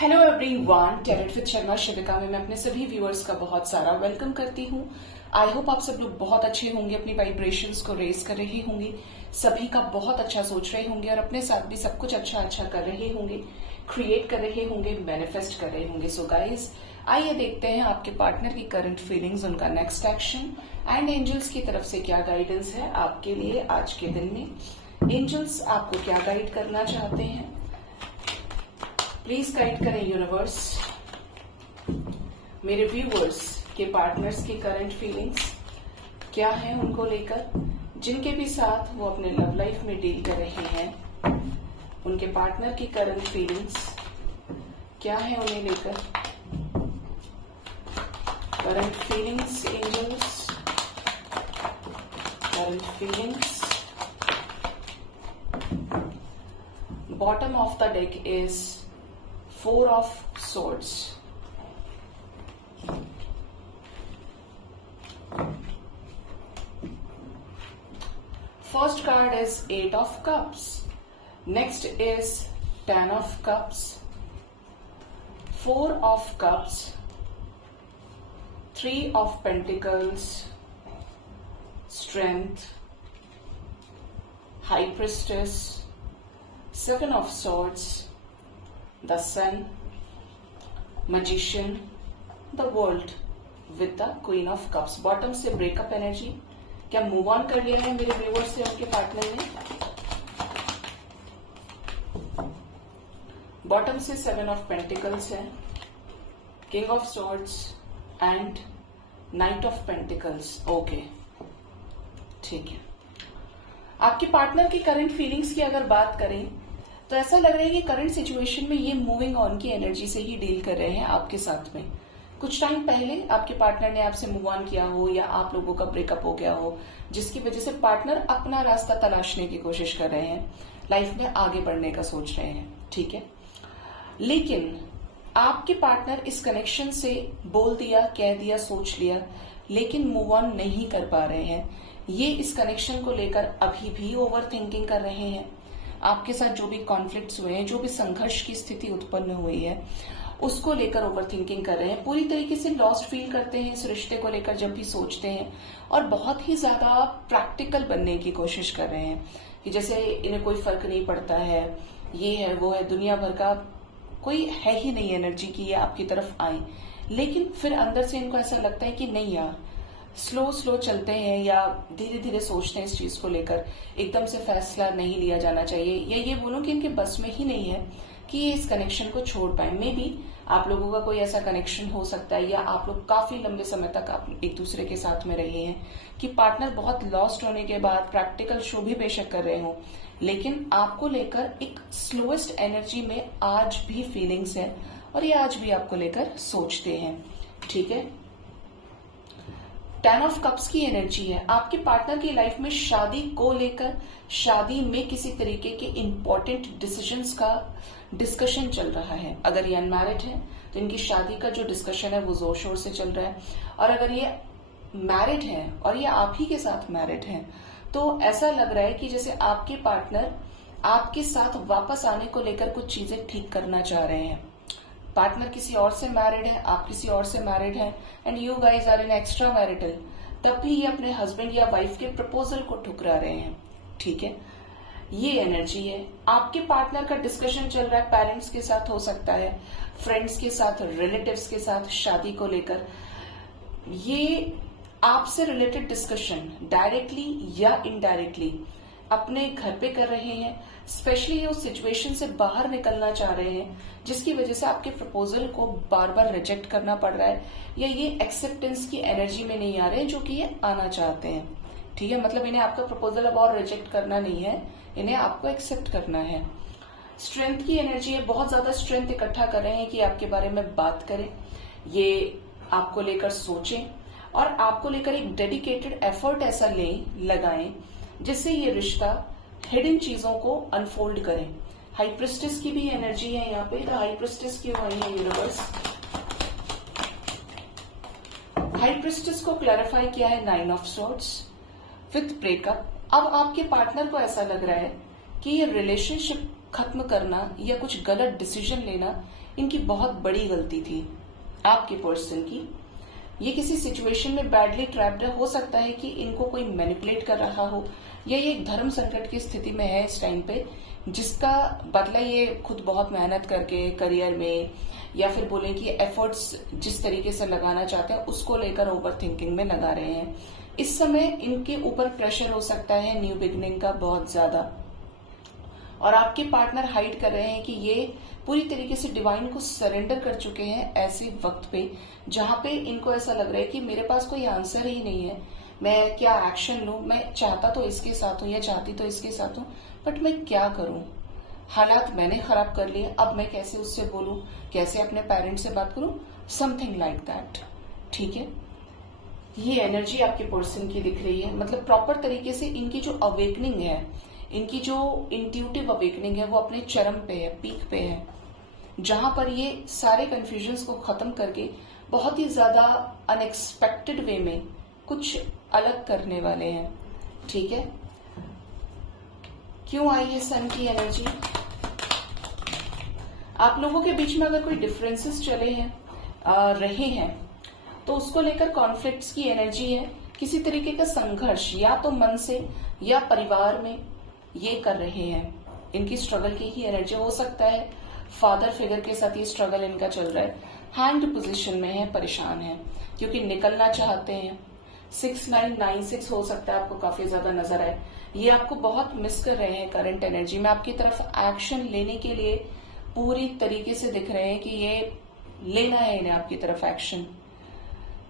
Hello everyone, talent with Sharma Shivika में मैं अपने सभी व्यूअर्स का बहुत सारा वेलकम करती हूँ। आई होप आप सब लोग बहुत अच्छे होंगे, अपनी वाइब्रेशंस को रेज कर रहे होंगे, सभी का बहुत अच्छा सोच रहे होंगे और अपने साथ भी सब कुछ अच्छा अच्छा कर रहे होंगे, क्रिएट कर रहे होंगे, मैनिफेस्ट कर रहे होंगे। सो गाइज, आइए देखते हैं आपके पार्टनर की करंट फीलिंग्स, उनका नेक्स्ट एक्शन एंड एंजल्स की तरफ से क्या गाइडेंस है आपके लिए आज के दिन में। एंजल्स आपको क्या गाइड करना चाहते हैं, प्लीज गाइड करें यूनिवर्स। मेरे व्यूअर्स के पार्टनर्स की करंट फीलिंग्स क्या है उनको लेकर, जिनके भी साथ वो अपने लव लाइफ में डील कर रहे हैं, उनके पार्टनर की करंट फीलिंग्स क्या है उन्हें लेकर। Current feelings angels, current feelings. Bottom of the deck is Four of Swords. First card is Eight of Cups. Next is Ten of Cups. Four of Cups. Three of Pentacles. Strength. High Priestess. Seven of Swords. The Sun, Magician, the World with the Queen of Cups. Bottom से breakup energy, क्या move on कर लिया है मेरे viewer से उनके partner ने। Bottom से सेवन ऑफ पेंटिकल्स है, king of swords and night of pentacles. Okay, ठीक है। आपके पार्टनर की करंट फीलिंग्स की अगर बात करें तो ऐसा लग रहा है कि करंट सिचुएशन में ये मूविंग ऑन की एनर्जी से ही डील कर रहे हैं आपके साथ में। कुछ टाइम पहले आपके पार्टनर ने आपसे मूव ऑन किया हो या आप लोगों का ब्रेकअप हो गया हो, जिसकी वजह से पार्टनर अपना रास्ता तलाशने की कोशिश कर रहे हैं, लाइफ में आगे बढ़ने का सोच रहे हैं, ठीक है। लेकिन आपके पार्टनर इस कनेक्शन से बोल दिया, कह दिया, सोच लिया, लेकिन मूव ऑन नहीं कर पा रहे हैं। ये इस कनेक्शन को लेकर अभी भी ओवर थिंकिंग कर रहे हैं। आपके साथ जो भी कॉन्फ्लिक्ट्स हुए हैं, जो भी संघर्ष की स्थिति उत्पन्न हुई है, उसको लेकर ओवर थिंकिंग कर रहे हैं। पूरी तरीके से लॉस्ट फील करते हैं इस रिश्ते को लेकर जब भी सोचते हैं, और बहुत ही ज्यादा प्रैक्टिकल बनने की कोशिश कर रहे हैं कि जैसे इन्हें कोई फर्क नहीं पड़ता है, ये है वो है, दुनिया भर का कोई है ही नहीं एनर्जी की ये आपकी तरफ आए। लेकिन फिर अंदर से इनको ऐसा लगता है कि नहीं यार, स्लो स्लो चलते हैं या धीरे धीरे सोचते हैं इस चीज को लेकर, एकदम से फैसला नहीं लिया जाना चाहिए, या ये बोलूं कि इनके बस में ही नहीं है कि ये इस कनेक्शन को छोड़ पाए। मे बी आप लोगों का कोई ऐसा कनेक्शन हो सकता है, या आप लोग काफी लंबे समय तक आप एक दूसरे के साथ में रहे हैं कि पार्टनर बहुत लॉस्ट होने के बाद प्रैक्टिकल शो भी बेशक कर रहे हो, लेकिन आपको लेकर एक स्लोएस्ट एनर्जी में आज भी फीलिंग्स है और ये आज भी आपको लेकर सोचते हैं, ठीक है। टेन ऑफ कप्स की एनर्जी है आपके पार्टनर की लाइफ में शादी को लेकर, शादी में किसी तरीके के इंपॉर्टेंट डिसीजंस का डिस्कशन चल रहा है। अगर ये अनमैरिड है तो इनकी शादी का जो डिस्कशन है वो जोर शोर से चल रहा है, और अगर ये मैरिड है और ये आप ही के साथ मैरिड है तो ऐसा लग रहा है कि जैसे आपके पार्टनर आपके साथ वापस आने को लेकर कुछ चीजें ठीक करना चाह रहे हैं। पार्टनर किसी और से मैरिड है, आप किसी और से मैरिड हैं, and you guys are in extra marital, तब भी ये अपने हस्बैंड या वाइफ के प्रपोजल को ठुकरा रहे हैं, ठीक है। ये एनर्जी है। आपके पार्टनर का डिस्कशन चल रहा है, पेरेंट्स के साथ हो सकता है, फ्रेंड्स के साथ, रिलेटिव्स के साथ शादी को लेकर। ये आपसे रिलेटेड डिस्कशन डायरेक्टली या इनडायरेक्टली अपने घर पे कर रहे हैं, स्पेशली ये उस सिचुएशन से बाहर निकलना चाह रहे हैं जिसकी वजह से आपके प्रपोजल को बार बार रिजेक्ट करना पड़ रहा है, या ये एक्सेप्टेंस की एनर्जी में नहीं आ रहे हैं जो कि ये आना चाहते हैं, ठीक है। मतलब इन्हें आपका प्रपोजल अब और रिजेक्ट करना नहीं है, इन्हें आपको एक्सेप्ट करना है। स्ट्रेंथ की एनर्जी है, बहुत ज्यादा स्ट्रेंथ इकट्ठा कर रहे हैं कि आपके बारे में बात करें, ये आपको लेकर सोचें और आपको लेकर एक डेडिकेटेड एफर्ट ऐसा लगाएं जिससे ये रिश्ता हिडन चीजों को अनफोल्ड करें। हाई प्रिस्टेस की भी एनर्जी है यहाँ पे, तो हाई प्रिस्टेस क्यों आई है यूनिवर्स। हाई प्रिस्टेस को क्लैरिफाई किया है nine of swords with breakup. अब आपके पार्टनर को ऐसा लग रहा है कि ये रिलेशनशिप खत्म करना या कुछ गलत डिसीजन लेना इनकी बहुत बड़ी गलती थी आपके पर्सन की। ये किसी सिचुएशन में बैडली ट्रैप्ड है। हो सकता है कि इनको कोई मैनिपुलेट कर रहा हो, या ये एक धर्म संकट की स्थिति में है इस टाइम पे, जिसका बदला ये खुद बहुत मेहनत करके करियर में, या फिर बोले कि एफर्ट्स जिस तरीके से लगाना चाहते हैं उसको लेकर ओवर थिंकिंग में लगा रहे हैं। इस समय इनके ऊपर प्रेशर हो सकता है न्यू बिगनिंग का बहुत ज्यादा, और आपके पार्टनर हाइड कर रहे हैं कि ये पूरी तरीके से डिवाइन को सरेंडर कर चुके हैं ऐसे वक्त पे जहां पे इनको ऐसा लग रहा है कि मेरे पास कोई आंसर ही नहीं है, मैं क्या एक्शन लूं, मैं चाहता तो इसके साथ हूं या चाहती तो इसके साथ हूं, बट मैं क्या करूं, हालात मैंने खराब कर लिए, अब मैं कैसे उससे बोलूं, कैसे अपने पेरेंट्स से बात करूं, समथिंग लाइक दैट। ठीक है, ये एनर्जी आपके पर्सन की दिख रही है। मतलब प्रॉपर तरीके से इनकी जो अवेकनिंग है, इनकी जो इंट्यूटिव अवेकनिंग है वो अपने चरम पे है, पीक पे है, जहां पर ये सारे कंफ्यूजन्स को खत्म करके बहुत ही ज्यादा अनएक्सपेक्टेड वे में कुछ अलग करने वाले हैं। ठीक है, क्यों आई है सन की एनर्जी? आप लोगों के बीच में अगर कोई डिफरेंसेस चले हैं रहे हैं तो उसको लेकर कॉन्फ्लिक्ट्स की एनर्जी है। किसी तरीके का संघर्ष या तो मन से या परिवार में ये कर रहे हैं, इनकी स्ट्रगल की ही एनर्जी हो सकता है। फादर फिगर के साथ ये स्ट्रगल इनका चल रहा है, हैंड पोजीशन में है, परेशान है क्योंकि निकलना चाहते हैं। 6996 हो सकता है आपको काफी ज्यादा नजर आए। ये आपको बहुत मिस कर रहे हैं करंट एनर्जी में, आपकी तरफ एक्शन लेने के लिए पूरी तरीके से दिख रहे हैं कि ये लेना है इन्हें आपकी तरफ एक्शन।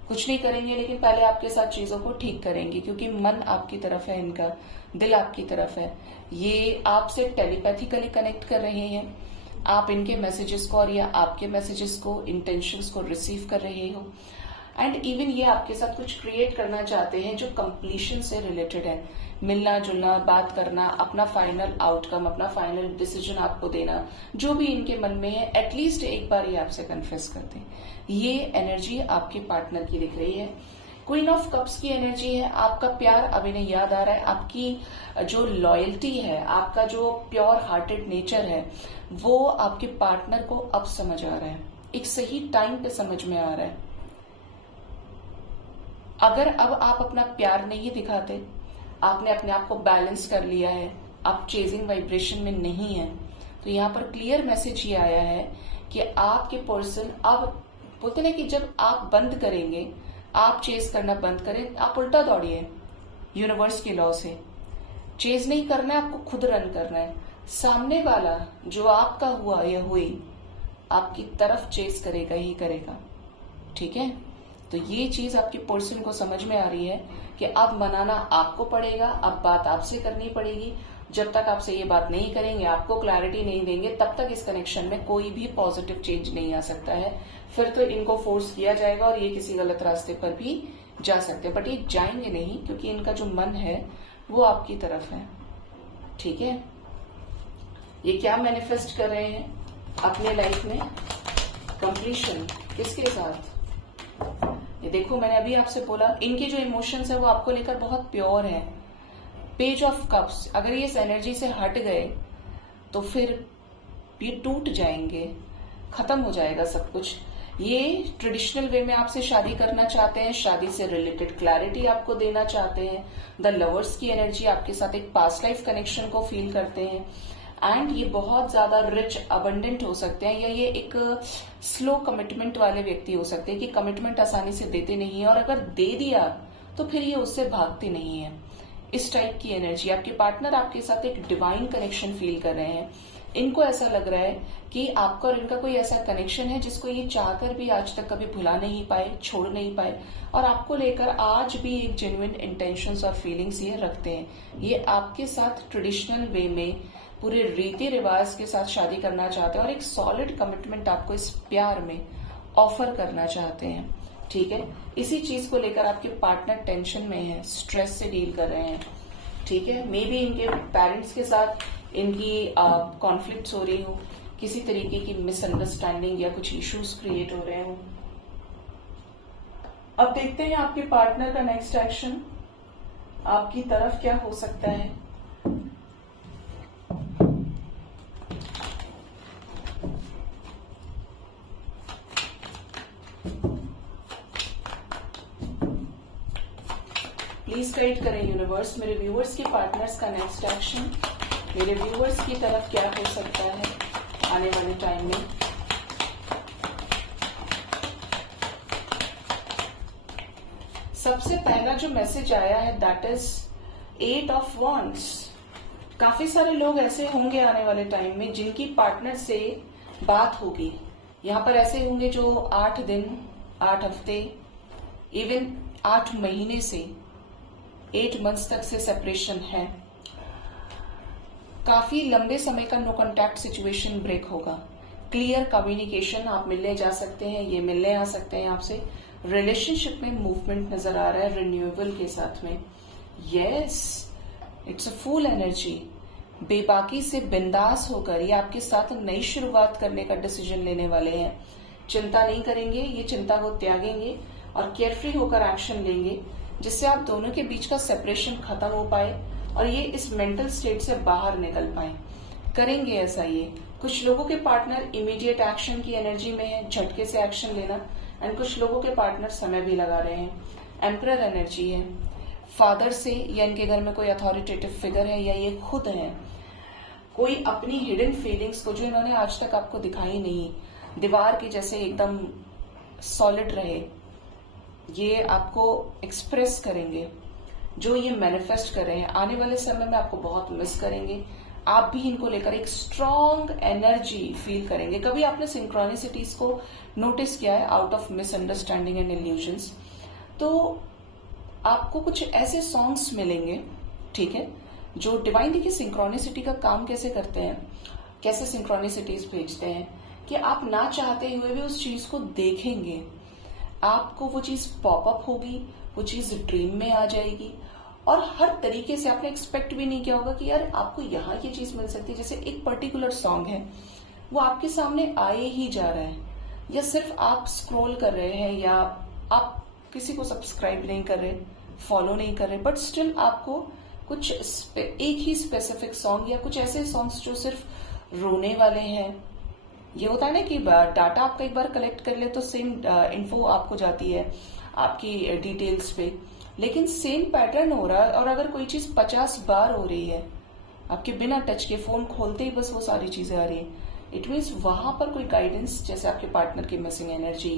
कुछ नहीं करेंगे लेकिन पहले आपके साथ चीजों को ठीक करेंगे क्योंकि मन आपकी तरफ है, इनका दिल आपकी तरफ है। ये आपसे टेलीपैथिकली कनेक्ट कर रहे हैं, आप इनके मैसेजेस को और या आपके मैसेजेस को, इंटेंशंस को रिसीव कर रहे हो। एंड इवन ये आपके साथ कुछ क्रिएट करना चाहते हैं जो कंप्लीशन से रिलेटेड है, मिलना जुलना, बात करना, अपना फाइनल आउटकम, अपना फाइनल डिसीजन आपको देना, जो भी इनके मन में है एटलीस्ट एक बार ये आपसे कन्फेस करते हैं। ये एनर्जी आपके पार्टनर की दिख रही है। क्वीन ऑफ कप्स की एनर्जी है, आपका प्यार अब इन्हें याद आ रहा है, आपकी जो लॉयल्टी है, आपका जो प्योर हार्टेड नेचर है वो आपके पार्टनर को अब समझ आ रहा है, एक सही टाइम पे समझ में आ रहा है। अगर अब आप अपना प्यार नहीं दिखाते, आपने अपने आप को बैलेंस कर लिया है, आप चेजिंग वाइब्रेशन में नहीं है, तो यहाँ पर क्लियर मैसेज ये आया है कि आपके पर्सन अब बोलते ना कि जब आप बंद करेंगे, आप चेज करना बंद करें, आप उल्टा दौड़िए यूनिवर्स के लॉ से। चेज नहीं करना है, आपको खुद रन करना है। सामने वाला जो आपका हुआ या हुई आपकी तरफ चेज करेगा ही करेगा। ठीक है, तो ये चीज आपके पर्सन को समझ में आ रही है कि अब मनाना आपको पड़ेगा, अब बात आपसे करनी पड़ेगी। जब तक आपसे ये बात नहीं करेंगे, आपको क्लैरिटी नहीं देंगे, तब तक इस कनेक्शन में कोई भी पॉजिटिव चेंज नहीं आ सकता है। फिर तो इनको फोर्स किया जाएगा और ये किसी गलत रास्ते पर भी जा सकते हैं, बट ये जाएंगे नहीं क्योंकि इनका जो मन है वो आपकी तरफ है। ठीक है, ये क्या मैनिफेस्ट कर रहे हैं अपने लाइफ में? कंप्लीशन किसके साथ? ये देखो, मैंने अभी आपसे बोला इनके जो इमोशंस है वो आपको लेकर बहुत प्योर है। पेज ऑफ कप्स, अगर ये इस एनर्जी से हट गए तो फिर ये टूट जाएंगे, खत्म हो जाएगा सब कुछ। ये ट्रेडिशनल वे में आपसे शादी करना चाहते हैं, शादी से रिलेटेड क्लैरिटी आपको देना चाहते हैं। द लवर्स की एनर्जी, आपके साथ एक पास्ट लाइफ कनेक्शन को फील करते हैं। एंड ये बहुत ज्यादा रिच अबंडेंट हो सकते हैं, या ये एक स्लो कमिटमेंट वाले व्यक्ति हो सकते हैं कि कमिटमेंट आसानी से देते नहीं है, और अगर दे दिया तो फिर ये उससे भागते नहीं है। इस टाइप की एनर्जी, आपके पार्टनर आपके साथ एक डिवाइन कनेक्शन फील कर रहे हैं। इनको ऐसा लग रहा है कि आपका और इनका कोई ऐसा कनेक्शन है जिसको ये चाहकर भी आज तक कभी भुला नहीं पाए, छोड़ नहीं पाए, और आपको लेकर आज भी एक जेन्युइन इंटेंशंस और फीलिंग्स ये रखते हैं। ये आपके साथ ट्रेडिशनल वे में पूरे रीति रिवाज के साथ शादी करना चाहते हैं और एक सॉलिड कमिटमेंट आपको इस प्यार में ऑफर करना चाहते हैं। ठीक है, इसी चीज को लेकर आपके पार्टनर टेंशन में है, स्ट्रेस से डील कर रहे हैं। ठीक है, मे बी इनके पेरेंट्स के साथ इनकी कॉन्फ्लिक्ट्स हो रही हो, किसी तरीके की मिसअंडरस्टैंडिंग या कुछ इश्यूज क्रिएट हो रहे हो। अब देखते हैं आपके पार्टनर का नेक्स्ट एक्शन आपकी तरफ क्या हो सकता है। प्लीज गाइड करें यूनिवर्स, मेरे व्यूअर्स के पार्टनर्स का नेक्स्ट एक्शन मेरे व्यूअर्स की तरफ क्या हो सकता है आने वाले टाइम में। सबसे पहला जो मैसेज आया है दैट इज 8 ऑफ वॉन्ड्स। काफी सारे लोग ऐसे होंगे आने वाले टाइम में जिनकी पार्टनर से बात होगी। यहां पर ऐसे होंगे जो 8 दिन, 8 हफ्ते, इवन 8 महीने से 8 मंथ्स तक से सेपरेशन है। काफी लंबे समय का नो कॉन्टैक्ट सिचुएशन ब्रेक होगा। क्लियर कम्युनिकेशन, आप मिलने जा सकते हैं, ये मिलने आ सकते हैं आपसे। रिलेशनशिप में मूवमेंट नजर आ रहा है रिन्यूएबल के साथ में। Yes, it's a full energy. बेबाकी से बिंदास होकर ये आपके साथ नई शुरुआत करने का डिसीजन लेने वाले हैं। चिंता नहीं करेंगे, ये चिंता को त्यागेंगे और केयरफ्री होकर एक्शन लेंगे, जिससे आप दोनों के बीच का सेपरेशन खत्म हो पाए और ये इस मेंटल स्टेट से बाहर निकल पाए। करेंगे ऐसा ये। कुछ लोगों के पार्टनर इमीडिएट एक्शन की एनर्जी में है, झटके से एक्शन लेना, एंड कुछ लोगों के पार्टनर समय भी लगा रहे हैं। एम्परर एनर्जी है। फादर से या इनके घर में कोई अथॉरिटेटिव फिगर है या ये खुद है, कोई अपनी हिडन फीलिंग्स को जो इन्होंने आज तक आपको दिखाई नहीं, दीवार के जैसे एकदम सॉलिड रहे, ये आपको एक्सप्रेस करेंगे। जो ये मैनिफेस्ट कर रहे हैं आने वाले समय में आपको बहुत मिस करेंगे। आप भी इनको लेकर एक स्ट्रॉन्ग एनर्जी फील करेंगे। कभी आपने सिंक्रोनिसिटीज को नोटिस किया है out of misunderstanding and illusions? तो आपको कुछ ऐसे सॉन्ग्स मिलेंगे, ठीक है, जो डिवाइन देखिए सिंक्रोनिसिटी का काम कैसे करते हैं, कैसे सिंक्रोनिसिटीज भेजते हैं कि आप ना चाहते हुए भी उस चीज को देखेंगे। आपको वो चीज पॉपअप होगी, वो चीज ड्रीम में आ जाएगी और हर तरीके से आपने एक्सपेक्ट भी नहीं किया होगा कि यार आपको यहाँ ये चीज मिल सकती है। जैसे एक पर्टिकुलर सॉन्ग है, वो आपके सामने आए ही जा रहा है, या सिर्फ आप स्क्रॉल कर रहे हैं या आप किसी को सब्सक्राइब नहीं कर रहे, फॉलो नहीं कर रहे, बट स्टिल आपको कुछ एक ही स्पेसिफिक सॉन्ग या कुछ ऐसे सॉन्ग्स जो सिर्फ रोने वाले हैं। ये होता है ना कि डाटा आपका एक बार कलेक्ट कर ले तो सेम इन्फो आपको जाती है आपकी डिटेल्स पे, लेकिन सेम पैटर्न हो रहा है। और अगर कोई चीज 50 बार हो रही है, आपके बिना टच के फोन खोलते ही बस वो सारी चीजें आ रही है, इट मीन्स वहां पर कोई गाइडेंस, जैसे आपके पार्टनर की मिसिंग एनर्जी,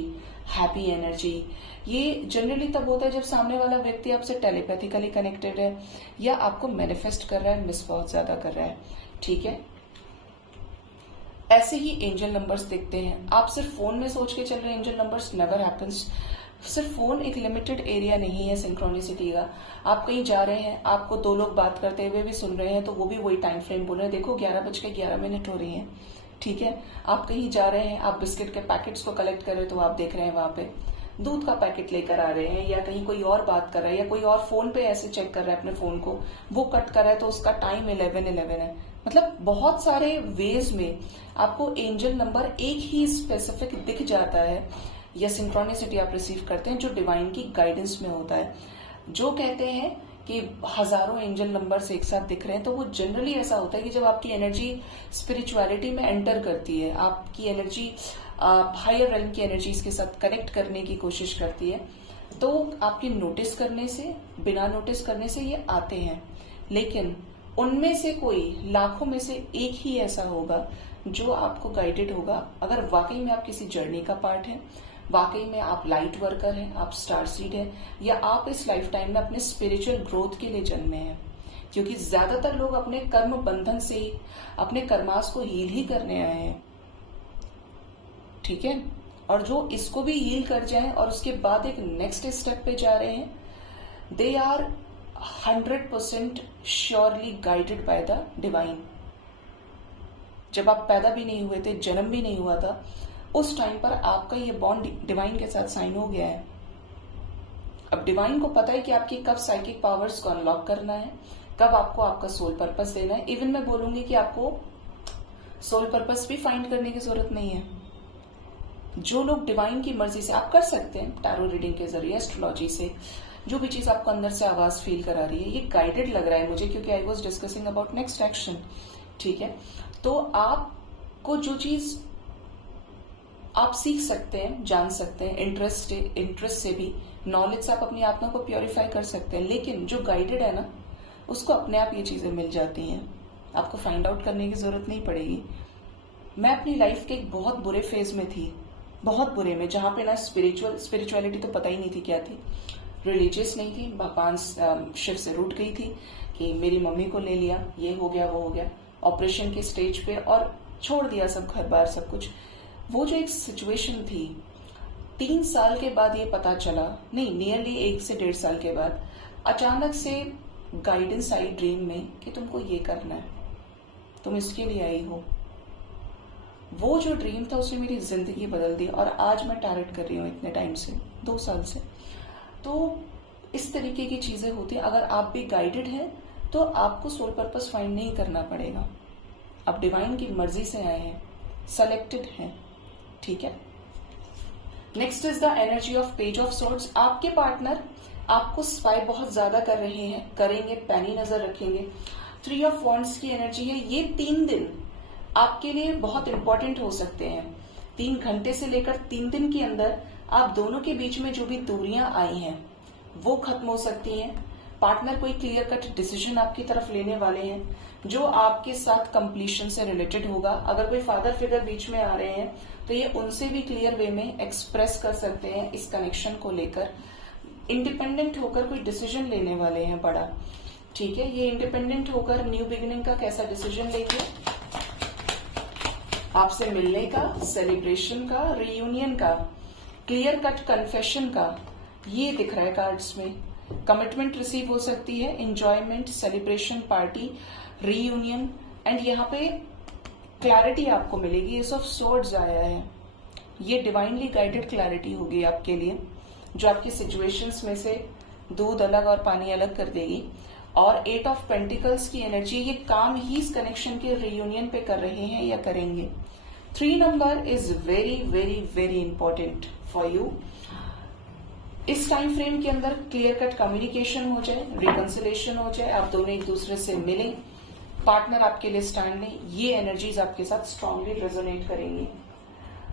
हैप्पी एनर्जी, ये जनरली तब होता है जब सामने वाला व्यक्ति आपसे टेलीपैथिकली कनेक्टेड है या आपको मैनिफेस्ट कर रहा है, मिस बहुत ज्यादा कर रहा है, ठीक है। ऐसे ही एंजल नंबर्स दिखते हैं। आप सिर्फ फोन में सोच के चल रहे एंजल नंबर्स नेवर हैपेंस। सिर्फ फोन एक लिमिटेड एरिया नहीं है सिंक्रोनिसिटी का। आप कहीं जा रहे हैं, आपको 2 लोग बात करते हुए भी सुन रहे हैं, तो वो भी वही टाइम फ्रेम बोल रहे हैं। देखो 11:11 हो रही है, ठीक है। आप कहीं जा रहे हैं, आप बिस्किट के पैकेट्स को कलेक्ट कर रहे हैं, तो आप देख रहे हैं वहां पे दूध का पैकेट लेकर आ रहे हैं, या कहीं कोई और बात कर रहा है, या कोई और फोन पे ऐसे चेक कर रहा है अपने फोन को, वो कट कर रहा है तो उसका टाइम 11:11 है। मतलब बहुत सारे वेज में आपको एंजल नंबर एक ही स्पेसिफिक दिख जाता है, या सिंक्रोनिसिटी आप रिसीव करते हैं जो डिवाइन की गाइडेंस में होता है। जो कहते हैं कि हजारों एंजल नंबर्स एक साथ दिख रहे हैं, तो वो जनरली ऐसा होता है कि जब आपकी एनर्जी स्पिरिचुअलिटी में एंटर करती है, आपकी एनर्जी हायर रेल्म की एनर्जीज के साथ कनेक्ट करने की कोशिश करती है, तो आपके नोटिस करने से, बिना नोटिस करने से ये आते हैं। लेकिन उनमें से कोई लाखों में से एक ही ऐसा होगा जो आपको गाइडेड होगा। अगर वाकई में आप किसी जर्नी का पार्ट हैं, वाकई में आप लाइट वर्कर हैं, आप स्टार सीड हैं, या आप इस लाइफ टाइम में अपने स्पिरिचुअल ग्रोथ के लिए जन्मे हैं। क्योंकि ज्यादातर लोग अपने कर्म बंधन से ही, अपने कर्मास को हील ही करने आए हैं, ठीक है। और जो इसको भी हील कर जाए और उसके बाद एक नेक्स्ट स्टेप पे जा रहे हैं, they are 100% surely guided by the divine. जब आप पैदा भी नहीं हुए थे, जन्म भी नहीं हुआ था, उस टाइम पर आपका ये बॉन्ड डिवाइन के साथ साइन हो गया है। अब डिवाइन को पता है कि आपकी कब साइकिक पावर्स को अनलॉक करना है, कब आपको आपका सोल पर्पस देना है। इवन मैं बोलूंगी कि आपको सोल पर्पस भी फाइंड करने की जरूरत नहीं है। जो लोग डिवाइन की मर्जी से आप कर सकते हैं, टैरो रीडिंग के जरिए, एस्ट्रोलॉजी से, जो भी चीज आपको अंदर से आवाज फील करा रही है, ये गाइडेड लग रहा है मुझे, क्योंकि I was discussing about next action, ठीक है। तो आपको जो चीज आप सीख सकते हैं, जान सकते हैं, इंटरेस्ट से भी, नॉलेज से आप अपनी आत्मा को प्योरीफाई कर सकते हैं, लेकिन जो गाइडेड है ना, उसको अपने आप ये चीजें मिल जाती हैं, आपको फाइंड आउट करने की जरूरत नहीं पड़ेगी। मैं अपनी लाइफ के एक बहुत बुरे फेज में थी, बहुत बुरे में, जहां पे ना स्पिरिचुअलिटी तो पता ही नहीं थी क्या थी, रिलीजियस नहीं थी, भगवान शिव से रूठ गई थी कि मेरी मम्मी को ले लिया, ये हो गया वो हो गया, ऑपरेशन के स्टेज पे, और छोड़ दिया सब घर बार सब कुछ। वो जो एक सिचुएशन थी, 3 साल के बाद ये पता चला, नहीं नियरली 1 से 1.5 साल के बाद अचानक से गाइडेंस आई ड्रीम में कि तुमको ये करना है, तुम इसके लिए आई हो। वो जो ड्रीम था उसने मेरी जिंदगी बदल दी, और आज मैं टैरेट कर रही हूँ इतने टाइम से, 2 साल से। तो इस तरीके की चीजें होती हैं। अगर आप भी गाइडेड हैं तो आपको सोल पर्पस फाइंड नहीं करना पड़ेगा, आप डिवाइन की मर्जी से आए हैं, सेलेक्टेड हैं, ठीक है। Next is the energy of page of swords. आपके पार्टनर आपको स्पाई बहुत ज्यादा कर रहे हैं, करेंगे, पैनी नजर रखेंगे। 3 ऑफ वॉन्ड्स की एनर्जी है। ये 3 दिन आपके लिए बहुत इंपॉर्टेंट हो सकते हैं। 3 घंटे से लेकर 3 दिन के अंदर आप दोनों के बीच में जो भी दूरियां आई हैं वो खत्म हो सकती हैं। पार्टनर कोई क्लियर कट डिसीजन आपकी तरफ लेने वाले हैं जो आपके साथ कंप्लीशन से रिलेटेड होगा। अगर कोई फादर फिगर बीच में आ रहे हैं तो ये उनसे भी क्लियर वे में एक्सप्रेस कर सकते हैं इस कनेक्शन को लेकर। इंडिपेंडेंट होकर कोई डिसीजन लेने वाले हैं बड़ा, ठीक है। ये इंडिपेंडेंट होकर न्यू बिगिनिंग का कैसा डिसीजन लेंगे, आपसे मिलने का, सेलिब्रेशन का, रियूनियन का, क्लियर कट कन्फेशन का, ये दिख रहा है कार्ड्स में। कमिटमेंट रिसीव हो सकती है, enjoyment, celebration, party, reunion, and यहाँ पे क्लैरिटी आपको मिलेगी। एस ऑफ सोर्ड्स आया है, ये डिवाइनली गाइडेड क्लैरिटी होगी आपके लिए, जो आपकी सिचुएशंस में से दूध अलग और पानी अलग कर देगी। और 8 ऑफ पेंटिकल्स की एनर्जी, ये काम ही इस कनेक्शन के रियूनियन पे कर रहे हैं या करेंगे। 3 number is very very very important for you. इस टाइम फ्रेम के अंदर क्लियर कट कम्युनिकेशन हो जाए, रिकंसिलेशन हो जाए, आप दोनों एक दूसरे से मिलें, पार्टनर आपके लिए स्टैंड लें, ये एनर्जीज आपके साथ स्ट्रांगली रेजोनेट करेंगी।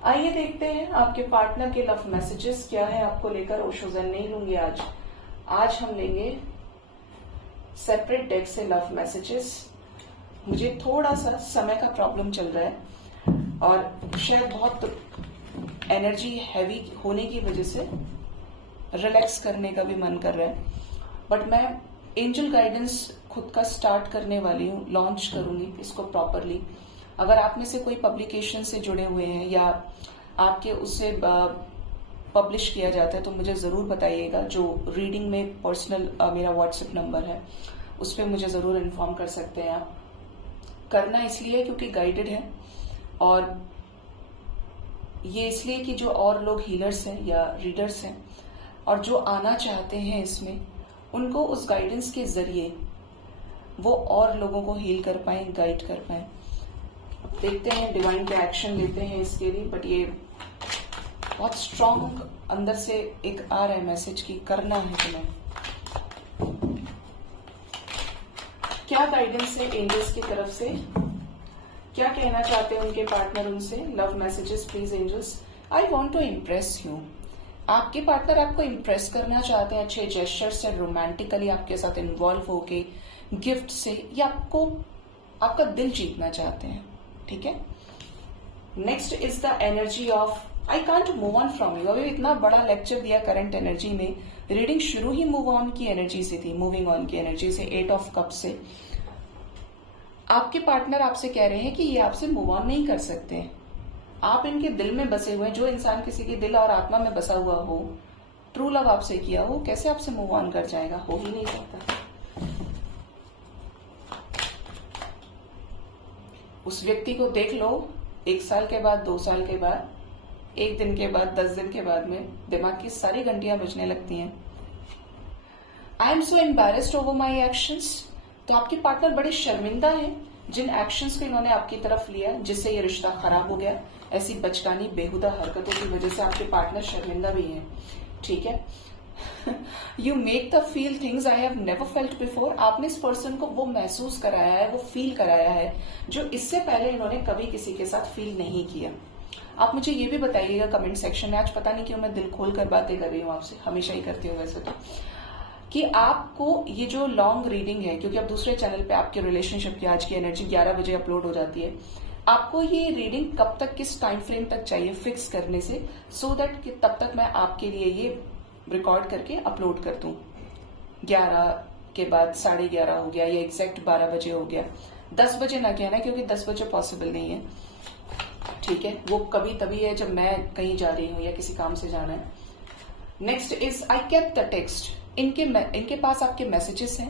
आइए देखते हैं आपके पार्टनर के लव मैसेजेस क्या है आपको लेकर। ओशोजन नहीं लूंगी आज हम लेंगे सेपरेट डेक से लव मैसेजेस। मुझे थोड़ा सा समय का प्रॉब्लम चल रहा है और शायद बहुत एनर्जी हैवी होने की वजह से रिलैक्स करने का भी मन कर रहा है, बट मैं एंजल गाइडेंस खुद का स्टार्ट करने वाली हूँ, लॉन्च करूंगी इसको प्रॉपरली। अगर आप में से कोई पब्लिकेशन से जुड़े हुए हैं या आपके उससे पब्लिश किया जाता है तो मुझे जरूर बताइएगा। जो रीडिंग में पर्सनल मेरा व्हाट्सएप नंबर है उस पर मुझे जरूर इन्फॉर्म कर सकते हैं आप। करना इसलिए क्योंकि गाइडेड है, और ये इसलिए कि जो और लोग हीलर्स हैं या रीडर्स हैं और जो आना चाहते हैं इसमें, उनको उस गाइडेंस के जरिए वो और लोगों को हील कर पाए, गाइड कर पाए। देखते हैं डिवाइन के एक्शन लेते हैं इसके लिए, बट ये बहुत स्ट्रांग अंदर से एक आ रहा है मैसेज की करना है तुम्हें। क्या गाइडेंस है एंजल्स की तरफ से, क्या कहना चाहते हैं उनके पार्टनर उनसे। Love messages please angels. I want to impress you. आपके पार्टनर आपको इम्प्रेस करना चाहते हैं अच्छे जेस्चर से, रोमांटिकली आपके साथ इन्वॉल्व होके, गिफ्ट से, या आपका दिल जीतना चाहते हैं, ठीक है। Next is the energy of I can't move on from you. अभी इतना बड़ा लेक्चर दिया करंट एनर्जी में, रीडिंग शुरू ही मूव ऑन की एनर्जी से थी, मूविंग ऑन की एनर्जी से, 8 ऑफ कप से। आपके पार्टनर आपसे कह रहे हैं कि ये आपसे मूव ऑन नहीं कर सकते, आप इनके दिल में बसे हुए हैं। जो इंसान किसी के दिल और आत्मा में बसा हुआ हो, ट्रू लव आपसे किया हो, कैसे आपसे मूव ऑन कर जाएगा, हो ही नहीं सकता। उस व्यक्ति को देख लो 1 साल के बाद, 2 साल के बाद, 1 दिन के बाद, 10 दिन के बाद में दिमाग की सारी घंटियां बजने लगती हैं। I am so embarrassed over my actions. तो आपके पार्टनर बड़े शर्मिंदा हैं जिन एक्शंस को इन्होंने आपकी तरफ लिया, जिससे ये रिश्ता खराब हो गया। ऐसी बचकानी बेहुदा हरकतों की वजह से आपके पार्टनर शर्मिंदा भी हैं, ठीक है। You make the feel things I have never felt before. आपने इस पर्सन को वो महसूस कराया है, वो फील कराया है जो इससे पहले इन्होंने कभी किसी के साथ फील नहीं किया। आप मुझे ये भी बताइएगा कमेंट सेक्शन में, आज पता नहीं क्यों मैं दिल खोल कर बातें कर रही हूँ आपसे, हमेशा ही करती हूँ वैसे तो, कि आपको ये जो लॉन्ग रीडिंग है, क्योंकि अब दूसरे चैनल पे आपके रिलेशनशिप की आज की एनर्जी 11 बजे अपलोड हो जाती है, आपको ये रीडिंग कब तक, किस टाइम फ्रेम तक चाहिए फिक्स करने से, सो दैट कि तब तक मैं आपके लिए ये रिकॉर्ड करके अपलोड कर दूं। 11 के बाद 11:30 हो गया या एग्जैक्ट 12 बजे हो गया, 10 बजे ना कहना क्योंकि 10 बजे पॉसिबल नहीं है, ठीक है, वो कभी तभी है जब मैं कहीं जा रही हूँ या किसी काम से जाना है। Next is I kept the text. इनके पास आपके मैसेजेस हैं,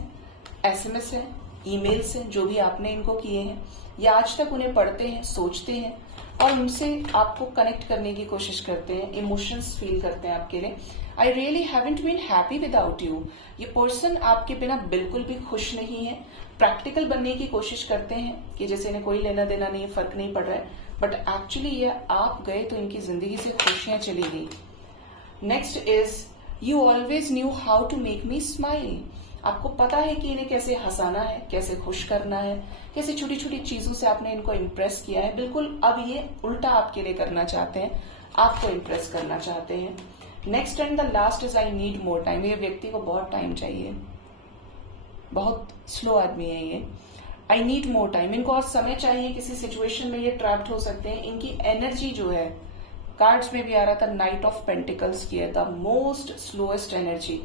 एसएमएस हैं, ईमेल्स हैं जो भी आपने इनको किए हैं, या आज तक उन्हें पढ़ते हैं, सोचते हैं और उनसे आपको कनेक्ट करने की कोशिश करते हैं, इमोशंस फील करते हैं आपके लिए। I really haven't been happy without you. ये पर्सन आपके बिना बिल्कुल भी खुश नहीं है, प्रैक्टिकल बनने की कोशिश करते हैं कि जैसे इन्हें कोई लेना देना नहीं है, फर्क नहीं पड़ रहा है, बट एक्चुअली ये आप गए तो इनकी जिंदगी से खुशियां चली गई। Next is you always knew how to make me smile. आपको पता है कि इन्हें कैसे हंसाना है, कैसे खुश करना है, कैसे छोटी छोटी चीजों से आपने इनको इम्प्रेस किया है। बिल्कुल अब ये उल्टा आपके लिए करना चाहते हैं, आपको इम्प्रेस करना चाहते हैं। Next and the last is I need more time. ये व्यक्ति को बहुत टाइम चाहिए, बहुत स्लो आदमी है ये। आई नीड मोर टाइम, इनको और समय चाहिए, किसी सिचुएशन में ये ट्रैप्ड हो सकते हैं। इनकी एनर्जी जो है, कार्ड्स में भी आ रहा था नाइट ऑफ पेंटिकल्स की है, द मोस्ट स्लोएस्ट एनर्जी,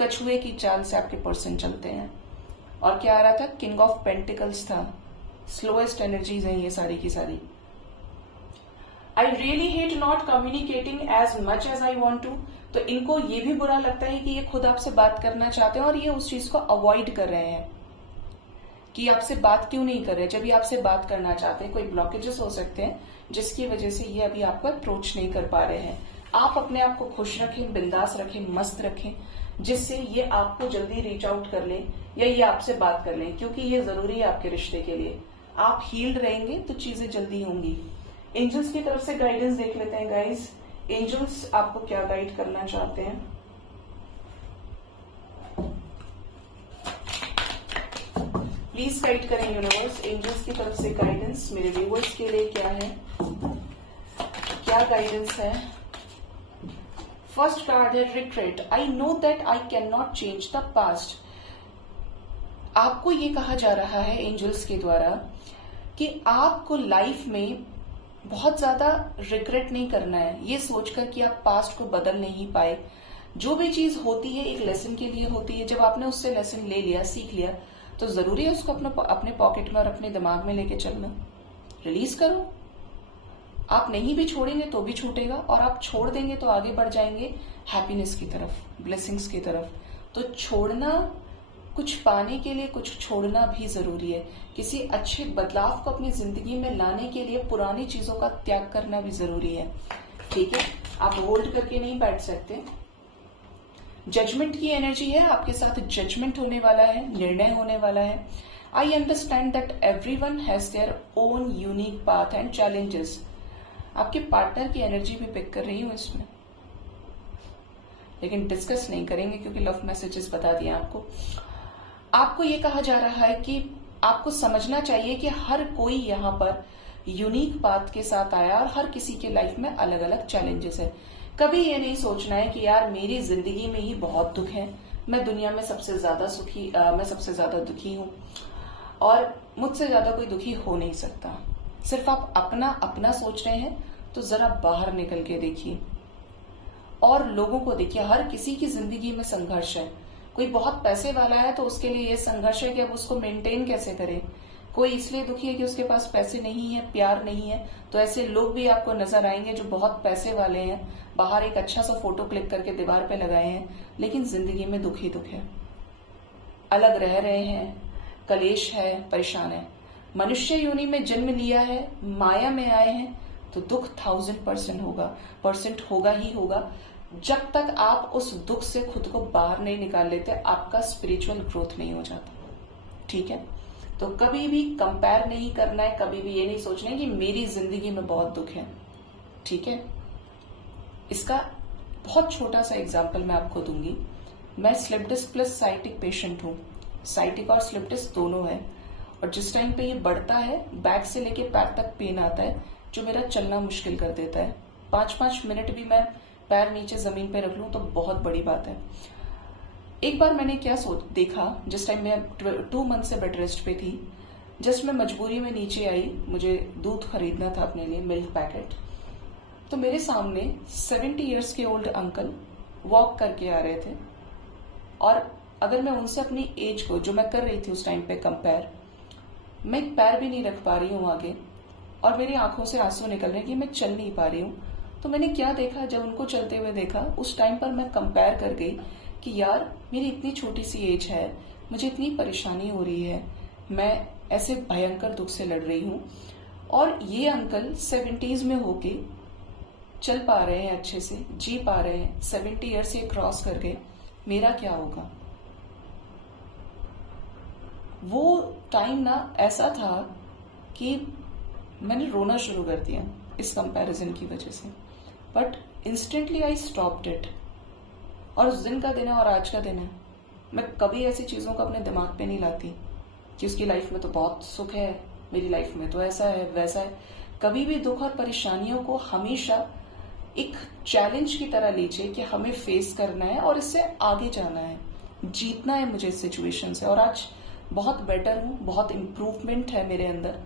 कछुए की चाल से आपके पर्सन चलते हैं। और क्या आ रहा था, किंग ऑफ पेंटिकल्स था, स्लोएस्ट एनर्जीज हैं ये सारी की सारी। I really hate not communicating as much as I want to. तो इनको ये भी बुरा लगता है कि ये खुद आपसे बात करना चाहते हैं और ये उस चीज को अवॉइड कर रहे हैं कि आपसे बात क्यों नहीं कर रहे। जब ये आपसे बात करना चाहते हैं, कोई ब्लॉकेजेस हो सकते हैं जिसकी वजह से ये अभी आपको अप्रोच नहीं कर पा रहे हैं। आप अपने आप को खुश रखें, बिंदास रखें, मस्त रखें, जिससे ये आपको जल्दी रीच आउट कर लें या ये आपसे बात कर लें, क्योंकि ये जरूरी है आपके रिश्ते के लिए। आप हील्ड रहेंगे तो चीजें जल्दी होंगी। एंजल्स की तरफ से गाइडेंस देख लेते हैं गाइस। एंजल्स आपको क्या गाइड करना चाहते हैं। प्लीज गाइड करें यूनिवर्स, एंजल्स की तरफ से गाइडेंस मेरे व्यूअर्स के लिए क्या है, क्या गाइडेंस है। फर्स्ट कार्ड है regret. I know that I can not change the past. आपको ये कहा जा रहा है एंजल्स के द्वारा कि आपको लाइफ में बहुत ज्यादा रिग्रेट नहीं करना है, ये सोचकर कि आप पास्ट को बदल नहीं पाए। जो भी चीज होती है एक लेसन के लिए होती है। जब आपने उससे लेसन ले लिया, सीख लिया, तो जरूरी है उसको अपने पॉकेट में और अपने दिमाग में लेके चलना। रिलीज करो। आप नहीं भी छोड़ेंगे तो भी छूटेगा, और आप छोड़ देंगे तो आगे बढ़ जाएंगे हैप्पीनेस की तरफ, ब्लेसिंग्स की तरफ। तो छोड़ना, कुछ पाने के लिए कुछ छोड़ना भी जरूरी है। किसी अच्छे बदलाव को अपनी जिंदगी में लाने के लिए पुरानी चीजों का त्याग करना भी जरूरी है, ठीक है। आप होल्ड करके नहीं बैठ सकते। जजमेंट की एनर्जी है, आपके साथ जजमेंट होने वाला है, निर्णय होने वाला है। I understand that everyone has their own unique path and challenges. आपके पार्टनर की एनर्जी भी पिक कर रही हूं इसमें, लेकिन डिस्कस नहीं करेंगे क्योंकि लव मैसेजेस बता दिए आपको। आपको ये कहा जा रहा है कि आपको समझना चाहिए कि हर कोई यहाँ पर यूनिक पाथ के साथ आया और हर किसी के लाइफ में अलग अलग चैलेंजेस है। कभी ये नहीं सोचना है कि यार मेरी जिंदगी में ही बहुत दुख है, मैं दुनिया में सबसे ज्यादा सुखी, मैं सबसे ज्यादा दुखी हूं और मुझसे ज्यादा कोई दुखी हो नहीं सकता। सिर्फ आप अपना अपना सोच रहे हैं तो जरा बाहर निकल के देखिए और लोगों को देखिए। हर किसी की जिंदगी में संघर्ष है। कोई बहुत पैसे वाला है तो उसके लिए ये संघर्ष है कि अब उसको मेंटेन कैसे करे। कोई इसलिए दुखी है कि उसके पास पैसे नहीं है, प्यार नहीं है। तो ऐसे लोग भी आपको नजर आएंगे जो बहुत पैसे वाले हैं, बाहर एक अच्छा सा फोटो क्लिक करके दीवार पे लगाए हैं, लेकिन जिंदगी में दुख ही दुख है, अलग रह रहे हैं, कलेश है, परेशान है। मनुष्य योनि में जन्म लिया है, माया में आए हैं, तो दुख 1000% होगा ही होगा। जब तक आप उस दुख से खुद को बाहर नहीं निकाल लेते, आपका स्पिरिचुअल ग्रोथ नहीं हो जाता, ठीक है। तो कभी भी कंपेयर नहीं करना है, कभी भी ये नहीं सोचना है कि मेरी जिंदगी में बहुत दुख है, ठीक है। इसका बहुत छोटा सा एग्जाम्पल मैं आपको दूंगी। मैं slip disc plus sciatic patient हूँ। साइटिक और स्लिप डिस्क दोनों है, और जिस टाइम पे ये बढ़ता है, बैक से लेके पैर तक पेन आता है, जो मेरा चलना मुश्किल कर देता है। 5-5 मिनट भी मैं पैर नीचे जमीन पे रख लूं तो बहुत बड़ी बात है। एक बार मैंने क्या देखा, जिस टाइम मैं 2 मंथ से बेड रेस्ट पे थी, जस्ट मैं मजबूरी में नीचे आई, मुझे दूध खरीदना था अपने लिए, मिल्क पैकेट। तो मेरे सामने 70 इयर्स के ओल्ड अंकल वॉक करके आ रहे थे, और अगर मैं उनसे अपनी एज को, जो मैं कर रही थी उस टाइम पे, कंपेयर, मैं एक पैर भी नहीं रख पा रही हूँ आगे, और मेरी आंखों से आंसू निकल रहे हैं कि मैं चल नहीं पा रही हूँ। तो मैंने क्या देखा, जब उनको चलते हुए देखा, उस टाइम पर मैं कंपेयर कर गई कि यार मेरी इतनी छोटी सी एज है, मुझे इतनी परेशानी हो रही है, मैं ऐसे भयंकर दुख से लड़ रही हूँ, और ये अंकल 70s में होके चल पा रहे हैं, अच्छे से जी पा रहे हैं, 70 ईयर्स ये क्रॉस कर गए, मेरा क्या होगा। वो टाइम ना ऐसा था कि मैंने रोना शुरू कर दिया इस कंपैरिजन की वजह से, but instantly I stopped it. और उस दिन का दिन है और आज का दिन है, मैं कभी ऐसी चीजों को अपने दिमाग पे नहीं लाती कि उसकी लाइफ में तो बहुत सुख है, मेरी लाइफ में तो ऐसा है वैसा है। कभी भी दुख और परेशानियों को हमेशा एक चैलेंज की तरह लीजिए कि हमें फेस करना है और इससे आगे जाना है, जीतना है मुझे इस सिचुएशन से। और आज बहुत बेटर हूं, बहुत इम्प्रूवमेंट है मेरे अंदर,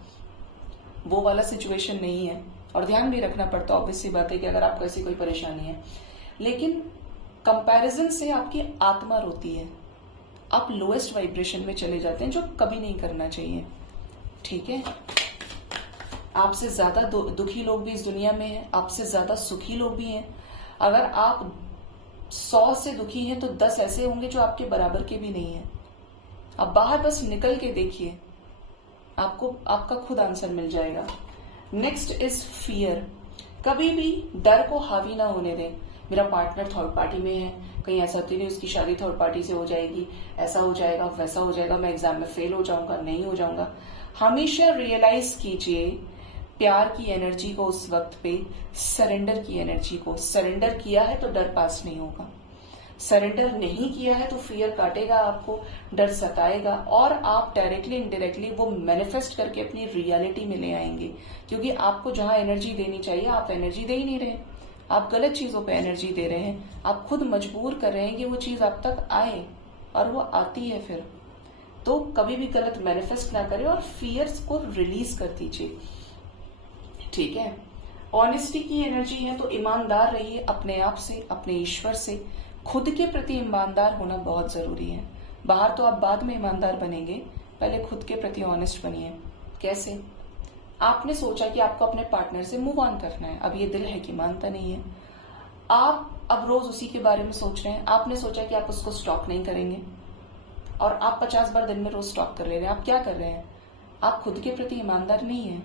वो वाला सिचुएशन नहीं है। और ध्यान भी रखना पड़ता है, ऑब्वियस सी बात है कि अगर आपको ऐसी कोई परेशानी है, लेकिन कंपैरिजन से आपकी आत्मा रोती है, आप लोएस्ट वाइब्रेशन में चले जाते हैं, जो कभी नहीं करना चाहिए। ठीक है, आपसे ज्यादा दुखी लोग भी इस दुनिया में हैं, आपसे ज्यादा सुखी लोग भी हैं। अगर आप 100 से दुखी हैं तो 10 ऐसे होंगे जो आपके बराबर के भी नहीं हैं। आप बाहर बस निकल के देखिए, आपको आपका खुद आंसर मिल जाएगा। Next is fear. कभी भी डर को हावी ना होने दें। मेरा पार्टनर थर्ड पार्टी में है, कहीं ऐसा तो नहीं उसकी शादी थर्ड पार्टी से हो जाएगी, ऐसा हो जाएगा वैसा हो जाएगा, मैं एग्जाम में फेल हो जाऊंगा, नहीं हो जाऊंगा। हमेशा रियलाइज कीजिए प्यार की एनर्जी को, उस वक्त पे सरेंडर की एनर्जी को। सरेंडर किया है तो डर पास नहीं होगा, सरेंडर नहीं किया है तो फियर काटेगा आपको, डर सताएगा, और आप डायरेक्टली इनडायरेक्टली वो मैनिफेस्ट करके अपनी रियलिटी में ले आएंगे। क्योंकि आपको जहां एनर्जी देनी चाहिए आप एनर्जी दे ही नहीं रहे, आप गलत चीजों पे एनर्जी दे रहे हैं। आप खुद मजबूर कर रहे हैं कि वो चीज आप तक आए, और वो आती है फिर। तो कभी भी गलत मैनिफेस्ट ना करें और फियर्स को रिलीज कर दीजिए। ठीक है, ऑनेस्टी की एनर्जी है तो ईमानदार रहिए अपने आप से, अपने ईश्वर से। खुद के प्रति ईमानदार होना बहुत जरूरी है। बाहर तो आप बाद में ईमानदार बनेंगे, पहले खुद के प्रति ऑनेस्ट बनिए। कैसे? आपने सोचा कि आपको अपने पार्टनर से मूव ऑन करना है, अब ये दिल है कि मानता नहीं है, आप अब रोज उसी के बारे में सोच रहे हैं। आपने सोचा कि आप उसको स्टॉक नहीं करेंगे, और आप 50 बार दिन में रोज स्टॉक कर ले रहे हैं। आप क्या कर रहे हैं? आप खुद के प्रति ईमानदार नहीं है।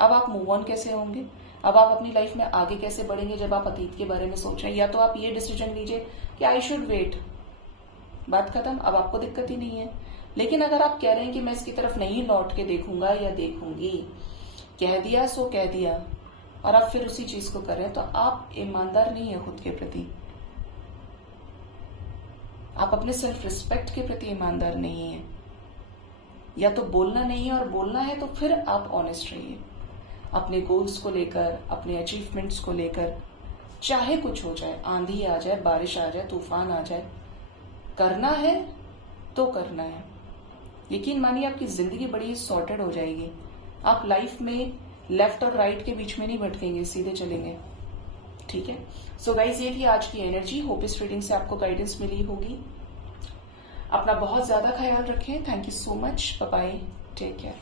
अब आप मूव ऑन कैसे होंगे? अब आप अपनी लाइफ में आगे कैसे बढ़ेंगे जब आप अतीत के बारे में सोच रहे हैं? या तो आप ये डिसीजन लीजिए कि आई शुड वेट, बात खत्म, अब आपको दिक्कत ही नहीं है। लेकिन अगर आप कह रहे हैं कि मैं इसकी तरफ नहीं लौट के देखूंगा या देखूंगी, कह दिया सो कह दिया, और आप फिर उसी चीज को कर रहे हैं, तो आप ईमानदार नहीं है खुद के प्रति, आप अपने सेल्फ रिस्पेक्ट के प्रति ईमानदार नहीं है। या तो बोलना नहीं है, और बोलना है तो फिर आप ऑनेस्ट रहिए अपने गोल्स को लेकर, अपने अचीवमेंट्स को लेकर। चाहे कुछ हो जाए, आंधी आ जाए, बारिश आ जाए, तूफान आ जाए, करना है तो करना है। यकीन मानिए आपकी जिंदगी बड़ी सॉर्टेड हो जाएगी। आप लाइफ में लेफ्ट और राइट के बीच में नहीं भटकेंगे, सीधे चलेंगे। ठीक है, सो गाइज ये थी आज की एनर्जी। होप इस रीडिंग से आपको गाइडेंस मिली होगी। अपना बहुत ज्यादा ख्याल रखें। Thank you so much, bye bye, take care.